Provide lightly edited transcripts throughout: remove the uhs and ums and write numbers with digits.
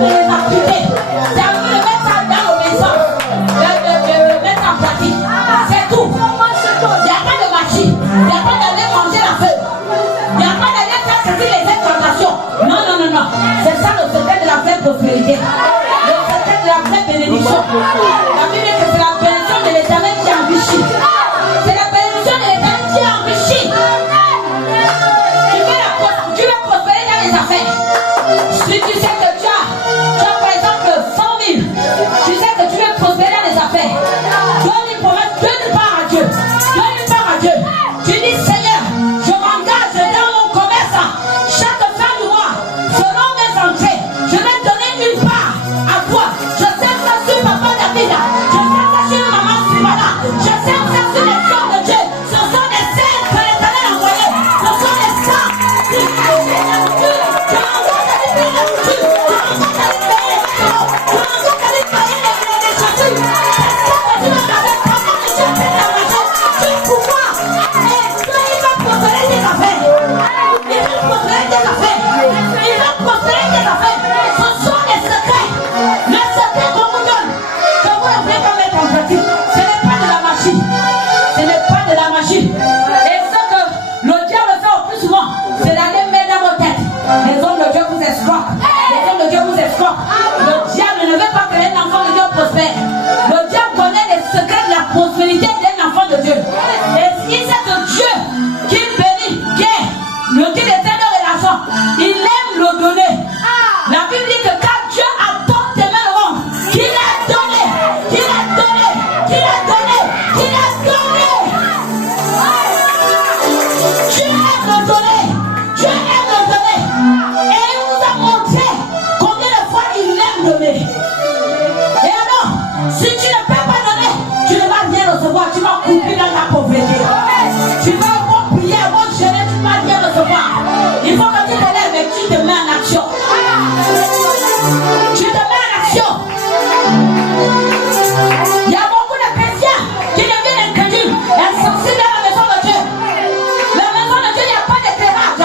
de les appliquer. C'est à nous de mettre ça dans l'obéissance, de mettre en pratique. C'est tout. Il n'y a pas de machine. Il n'y a pas d'aller manger la feuille. Il n'y a pas d'aller faire sortir les incantations. Non, non, non, non. C'est ça le secret de la vraie prospérité. Le secret de la vraie bénédiction. La Bible dit que c'est la bénédiction de l'Éternel qui enrichit. C'est la bénédiction de l'Éternel qui enrichit. Tu veux prospérer dans les affaires. Si tu sais que tu as par exemple 100 000, tu sais que tu veux prospérer dans les affaires. Donne une promesse, donne une part à Dieu. Donne une part à Dieu. Tu dis Seigneur, je m'engage dans mon commerce. Chaque fin du mois, selon mes entrées, je vais donner une part à toi. Je sais ça sur papa David. Je sais ça sur maman Sibala. Je sais ça sur les hommes de Dieu. Ce sont des saints que l'Éternel a envoyés. Ce sont des saints. Le diable connaît les secrets de la prospérité d'un enfant de Dieu. Et il sait que Dieu qui bénit, qui est le Dieu des ténèbres et l'argent, il aime le donner. La Bible dit que quand Dieu attend tes mains le monde, qu'il a donné, qu'il a donné, qu'il a donné, qu'il a donné. Dieu aime le donner, Dieu aime le donner. Et il nous a montré combien de fois il aime donner. Et alors, si tu ne peux pas donner, tu ne vas rien recevoir. Tu vas couper dans ta pauvreté. Tu vas avoir prier, avoir gêné, tu ne vas rien recevoir. Il faut que tu te lèves et tu te mets en action. Tu te mets en action. Il y a beaucoup de chrétiens qui deviennent incrédules, insensibles à la maison de Dieu. La maison de Dieu, il n'y a pas d'éclairage.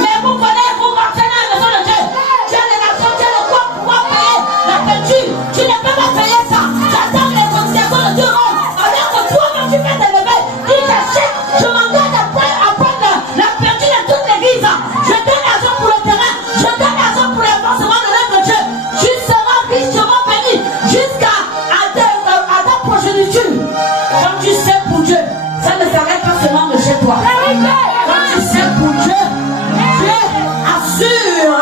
Mais vous venez, vous marchez dans la maison de Dieu. Tu as les nations, tu as le quoi pour pouvoir payer la peinture. Tu ne peux pas payer ça. J'attends les considérations de Dieu. Alors que toi-même tu fais tes levées. Dis j'achète, je m'engage à prendre la peinture de toute l'église. Je donne l'argent pour le terrain. Je donne l'argent pour l'avancement de l'œuvre de Dieu. Tu seras richement béni jusqu'à ta progéniture. Quand tu sais pour Dieu, ça ne s'arrête pas seulement de chez toi. Quand tu sais pour Dieu, Dieu assure